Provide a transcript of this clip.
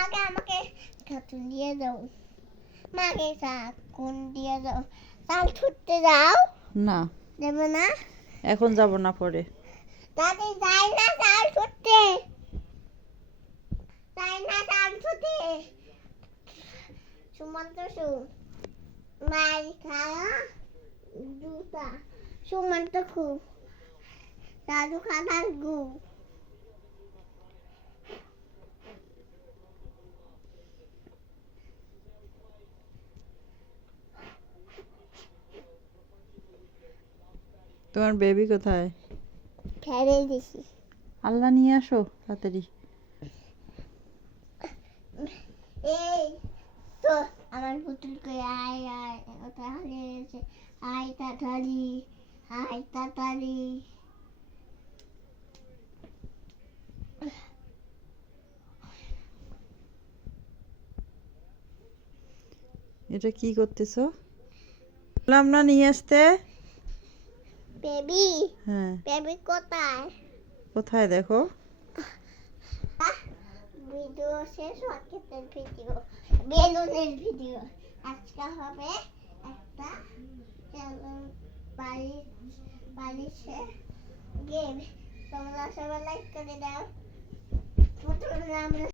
আগে আমাকে কার্টুন দিয়ে দাও। মাকে কার্টুন দিয়ে দাও। তাল ছুটতে যাও না, দেবে না? এখন যাব না, পরে। দাদি যাই না তাল ছুটতে, যাই না তাল ছুটতে। সুমন্ত সু মাই খায়া জুতা সুমন্ত খু দাদু খানার গু। তোমার বেবি কোথায়? ফেলে দিছি। আল্লাহ নিয়ে আসো তাড়াতাড়ি। এই তো আমার পুতুল কই আয় আয় ওটা হারিয়ে গেছে। আয় তাড়াতাড়ি, আয় তাড়াতাড়ি। এটা কি করতেছো? বললাম না নিয়ে আসতে। বেবি, হ্যাঁ, বেবি কোথায়? কোথায় দেখো? ভিডিও শেষ রকেটের ভিডিও, বেলুনের ভিডিও। আজকে হবে একটা বালিশের গেম। তোমরা সবাই লাইক করে দাও। প্রথমে আমরা